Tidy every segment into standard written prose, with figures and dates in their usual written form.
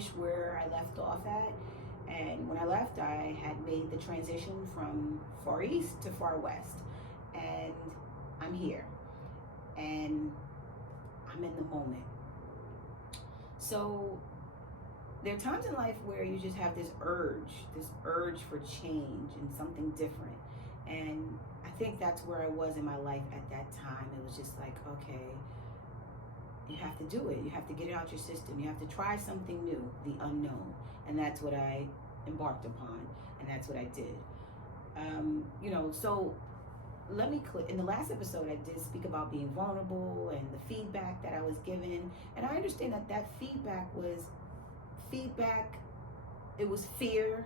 finish where I left off at. And when I left, I had made the transition from Far East to Far West. And I'm here. And I'm in the moment. So there are times in life where you just have this urge for change and something different. And I think that's where I was in my life at that time. It was just like, okay, you have to do it. You have to get it out your system. You have to try something new, the unknown. And that's what I embarked upon. And that's what I did. So let me click. In the last episode, I did speak about being vulnerable and the feedback that I was given. And I understand that feedback was feedback. It was fear.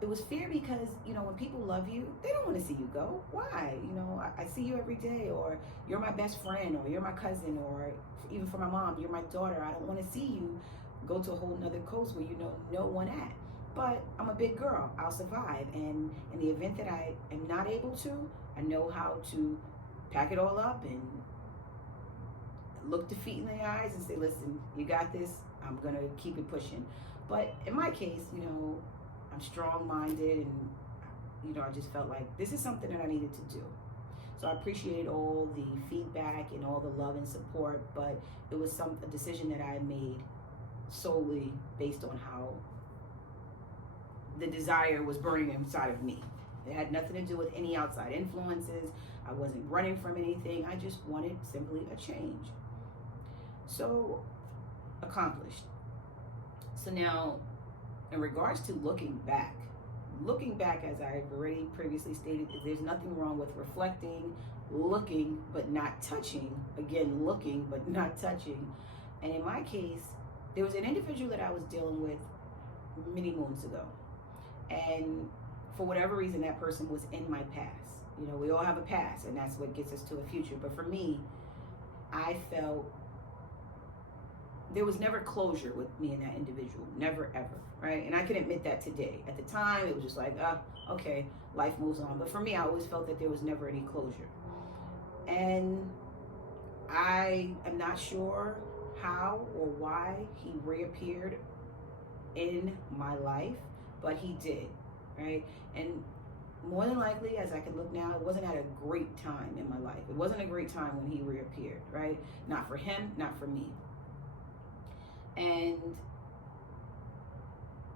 It was fear because, when people love you, they don't want to see you go. Why? I see you every day, or you're my best friend, or you're my cousin, or even for my mom, you're my daughter. I don't want to see you go to a whole nother coast where you know no one at. But I'm a big girl. I'll survive. And in the event that I am not able to, I know how to pack it all up and look defeat in the eyes and say, listen, you got this. I'm going to keep it pushing. But in my case, I'm strong-minded, and I just felt like this is something that I needed to do. So I appreciated all the feedback and all the love and support, but it was a decision that I made solely based on how the desire was burning inside of me. It had nothing to do with any outside influences. I wasn't running from anything. I just wanted simply a change. So accomplished. So now, in regards to looking back, as I've already previously stated, there's nothing wrong with reflecting, looking, but not touching. Again, looking, but not touching. And in my case, there was an individual that I was dealing with many moons ago. And for whatever reason, that person was in my past. We all have a past, and that's what gets us to a future. But for me, I felt there was never closure with me and that individual. Never, ever, right? And I can admit that today. At the time, it was just like, okay, life moves on. But for me, I always felt that there was never any closure. And I am not sure how or why he reappeared in my life, but he did, right? And more than likely, as I can look now, it wasn't at a great time in my life. It wasn't a great time when he reappeared, right? Not for him, not for me. And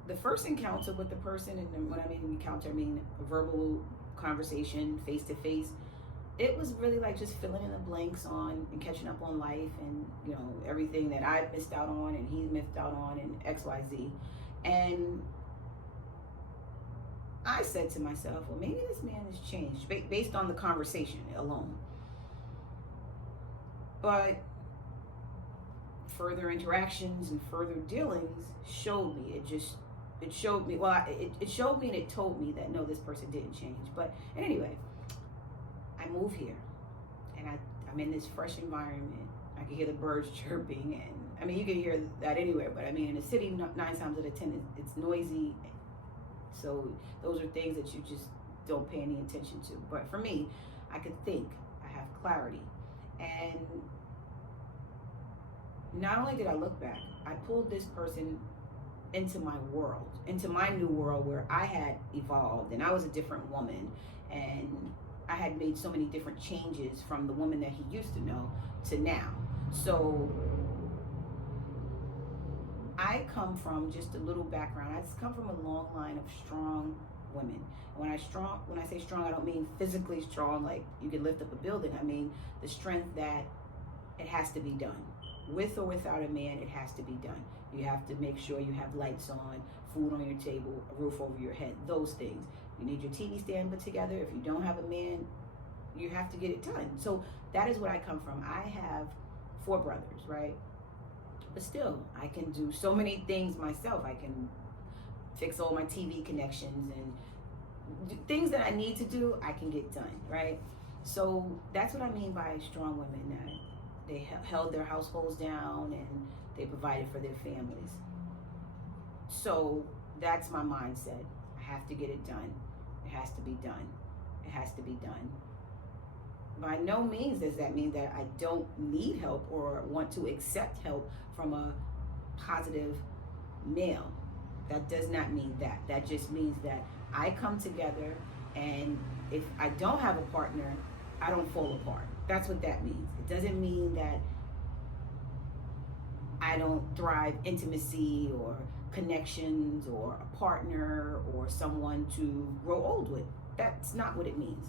the first encounter with the person, and when I mean encounter, I mean a verbal conversation, face to face, it was really like just filling in the blanks on and catching up on life and, everything that I missed out on and he missed out on and X, Y, Z. And I said to myself, well, maybe this man has changed based on the conversation alone. But further interactions and further dealings showed me, it showed me and it told me that no, this person didn't change. But anyway, I move here and I'm in this fresh environment. I can hear the birds chirping, and I mean, you can hear that anywhere, but I mean, in the city, 9 times out of 10, it's noisy. So those are things that you just don't pay any attention to. But for me, I could think, I have clarity. And not only did I look back, I pulled this person into my world, into my new world where I had evolved and I was a different woman, and I had made so many different changes from the woman that he used to know to now. So I come from, just a little background, I just come from a long line of strong women. When I say strong, I don't mean physically strong, like you can lift up a building. I mean the strength that it has to be done. With or without a man, it has to be done. You have to make sure you have lights on, food on your table, a roof over your head, those things. You need your TV stand put together. If you don't have a man, you have to get it done. So that is where I come from. I have 4 brothers, right? But still, I can do so many things myself. I can fix all my TV connections and things that I need to do, I can get done, right? So that's what I mean by strong women, that they held their households down and they provided for their families. So that's my mindset. I have to get it done. It has to be done. It has to be done. By no means does that mean that I don't need help or want to accept help from a positive male. That does not mean that. That just means that I come together, and if I don't have a partner, I don't fall apart. That's what that means. It doesn't mean that I don't thrive intimacy or connections or a partner or someone to grow old with. That's not what it means.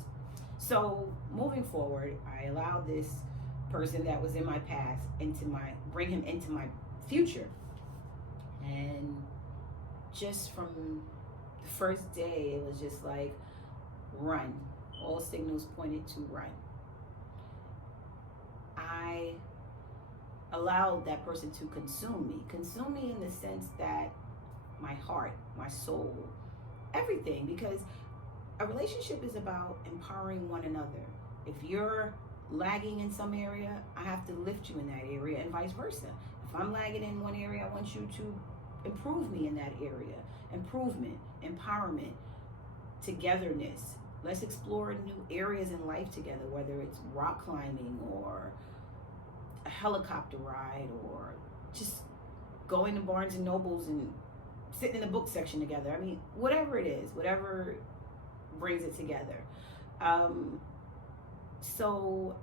So moving forward, I allow this person that was in my past bring him into my future. And just from the first day, it was just like, run. All signals pointed to run. I allowed that person to consume me in the sense that my heart, my soul, everything, because a relationship is about empowering one another. If you're lagging in some area, I have to lift you in that area, and vice versa. If I'm lagging in one area, I want you to improve me in that area. Improvement, empowerment, togetherness. Let's explore new areas in life together, whether it's rock climbing or a helicopter ride or just going to Barnes and Nobles and sitting in the book section together. I mean, whatever it is, whatever brings it together. So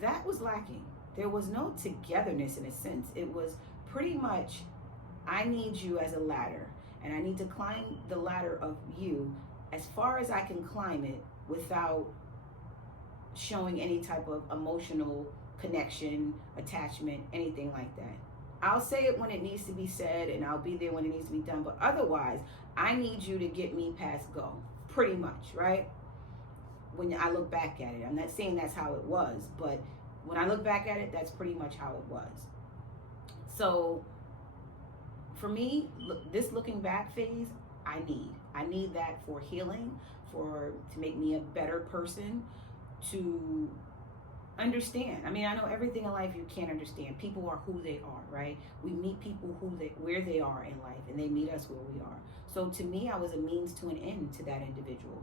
that was lacking. There was no togetherness in a sense. It was pretty much, I need you as a ladder, and I need to climb the ladder of you as far as I can climb it without showing any type of emotional connection, attachment, anything like that. I'll say it when it needs to be said, and I'll be there when it needs to be done, but otherwise, I need you to get me past go, pretty much, right? When I look back at it, I'm not saying that's how it was, but when I look back at it, that's pretty much how it was. So for me, this looking back phase, I need that for healing, to make me a better person, to understand. I mean, I know everything in life you can't understand. People are who they are, right? We meet people where they are in life, and they meet us where we are. So to me, I was a means to an end to that individual.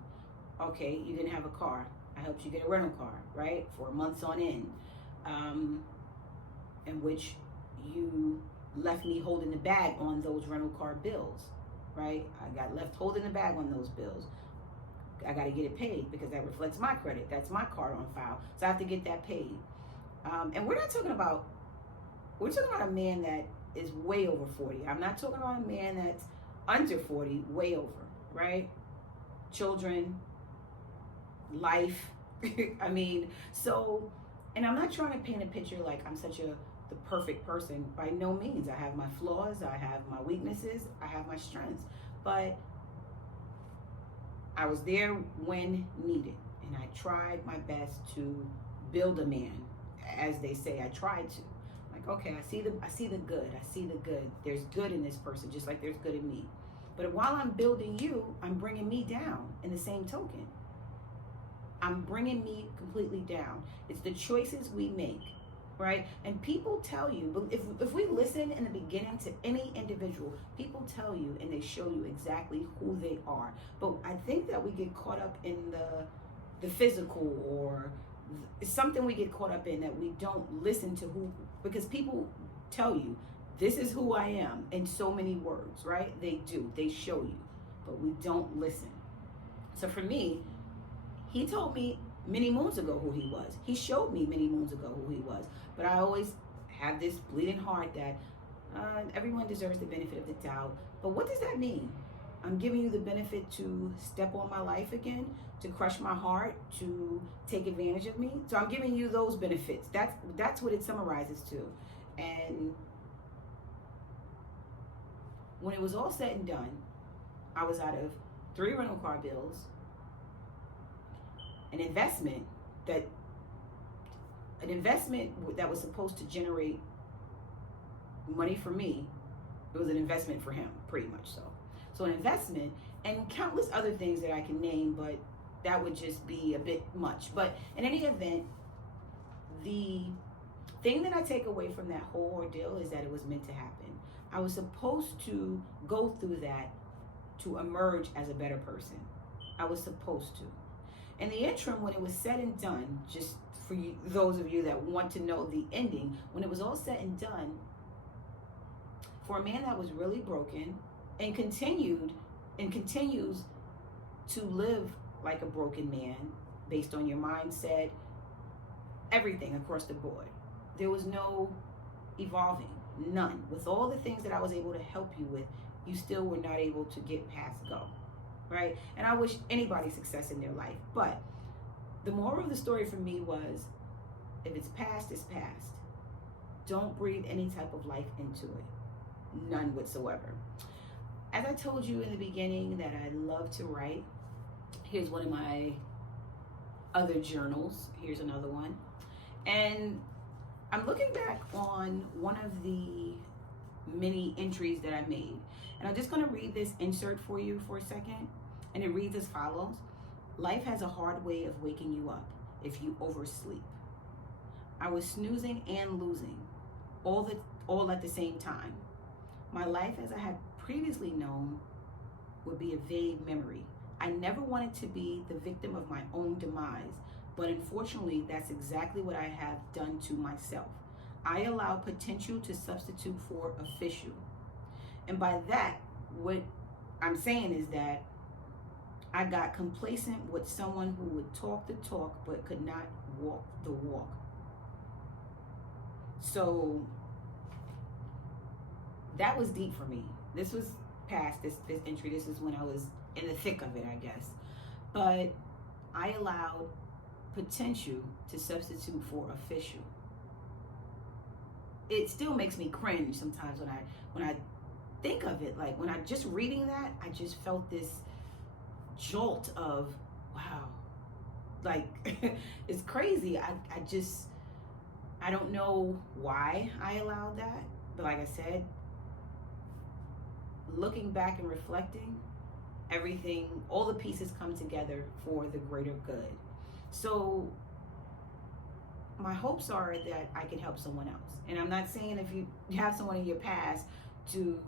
Okay, you didn't have a car. I helped you get a rental car, right? For months on end, in which you left me holding the bag on those rental car bills, right? I got left holding the bag on those bills. I got to get it paid because that reflects my credit. That's my card on file. So I have to get that paid. And we're talking about a man that is way over 40. I'm not talking about a man that's under 40, way over, right? Children, life. I mean, so, and I'm not trying to paint a picture like I'm the perfect person. By no means. I have my flaws, I have my weaknesses, I have my strengths. But I was there when needed, and I tried my best to build a man, as they say. I tried to. Like, okay, I see the good. I see the good. There's good in this person, just like there's good in me. But while I'm building you, I'm bringing me down in the same token. I'm bringing me completely down. It's the choices we make, right? And people tell you, but if we listen in the beginning to any individual, people tell you and they show you exactly who they are. But I think that we get caught up in the physical, or it's something we get caught up in, that we don't listen to who, because people tell you, this is who I am in so many words, right? They do, they show you, but we don't listen. So for me, he told me many moons ago who he was. He showed me many moons ago who he was. But I always have this bleeding heart that everyone deserves the benefit of the doubt. But what does that mean? I'm giving you the benefit to step on my life again, to crush my heart, to take advantage of me. So I'm giving you those benefits. That's what it summarizes to. And when it was all said and done, I was out of 3 rental car bills, an investment that was supposed to generate money for me. It was an investment for him, pretty much so. So an investment, and countless other things that I can name, but that would just be a bit much. But in any event, the thing that I take away from that whole ordeal is that it was meant to happen. I was supposed to go through that to emerge as a better person. I was supposed to. In the interim, when it was said and done, just for you, those of you that want to know the ending, when it was all said and done, for a man that was really broken and continues to live like a broken man based on your mindset, everything across the board. There was no evolving, none. With all the things that I was able to help you with, you still were not able to get past go, right? And I wish anybody success in their life. But the moral of the story for me was, if it's past, it's past. Don't breathe any type of life into it. None whatsoever. As I told you in the beginning that I love to write, here's one of my other journals. Here's another one. And I'm looking back on one of the many entries that I made. And I'm just going to read this insert for you for a second. And it reads as follows. Life has a hard way of waking you up if you oversleep. I was snoozing and losing all at the same time. My life as I had previously known would be a vague memory. I never wanted to be the victim of my own demise, but unfortunately, that's exactly what I have done to myself. I allow potential to substitute for official. And by that, what I'm saying is that I got complacent with someone who would talk the talk but could not walk the walk. So that was deep for me. This was past this entry. This is when I was in the thick of it, I guess. But I allowed potential to substitute for official. It still makes me cringe sometimes when I think of it. Like when I just reading that, I just felt this jolt of wow. Like it's crazy. I don't know why I allowed that, but like I said, looking back and reflecting, everything, all the pieces come together for the greater good. So my hopes are that I can help someone else. And I'm not saying if you have someone in your past to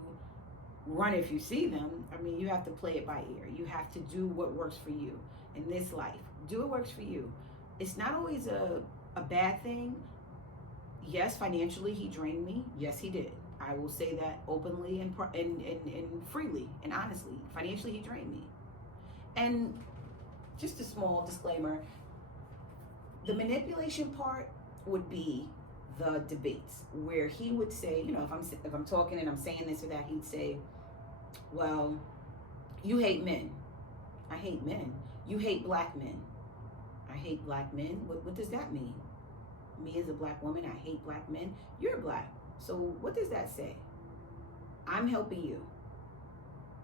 run if you see them. I mean, you have to play it by ear. You have to do what works for you in this life. Do what works for you. It's not always a bad thing. Yes, financially, he drained me. Yes, he did. I will say that openly and freely and honestly. Financially, he drained me. And just a small disclaimer, the manipulation part would be the debates where he would say, you know, if I'm talking and I'm saying this or that, he'd say, well, you hate men. I hate men. You hate black men. I hate black men. What does that mean? Me as a black woman, I hate black men. You're black. So what does that say? I'm helping you.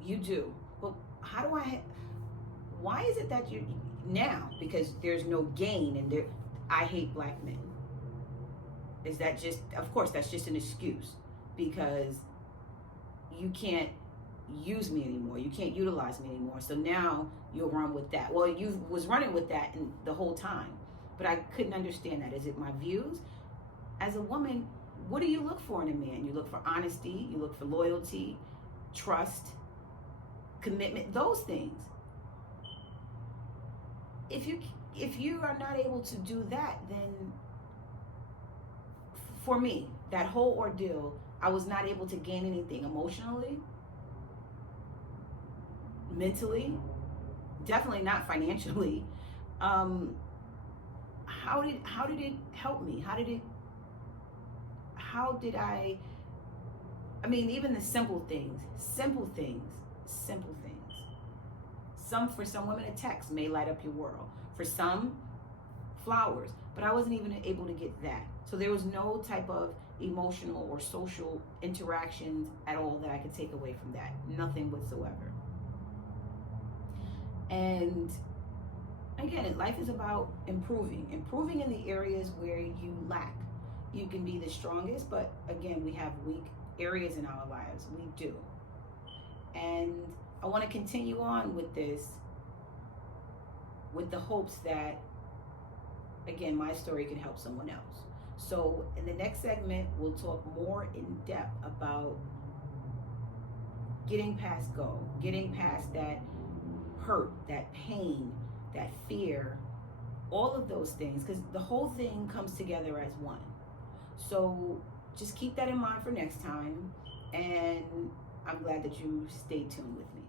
You do. But how do why is it that you, now, because there's no gain and I hate black men. Is that just, of course, that's just an excuse because you can't use me anymore. You can't utilize me anymore. So now you'll run with that. Well, you was running with that the whole time, but I couldn't understand that. Is it my views? As a woman, what do you look for in a man? You look for honesty, you look for loyalty, trust, commitment, those things. If you are not able to do that, then for me, that whole ordeal, I was not able to gain anything emotionally, mentally, definitely not financially. How did it help me? I mean, even the simple things. For some women, a text may light up your world. For some, flowers. But I wasn't even able to get that. So there was no type of emotional or social interactions at all that I could take away from that. Nothing whatsoever. And again, life is about improving in the areas where you lack. You can be the strongest, but again, we have weak areas in our lives. We do. And I want to continue on with this with the hopes that, again, my story can help someone else. So in the next segment, we'll talk more in depth about getting past that hurt, that pain, that fear, all of those things, because the whole thing comes together as one. So just keep that in mind for next time. And I'm glad that you stayed tuned with me.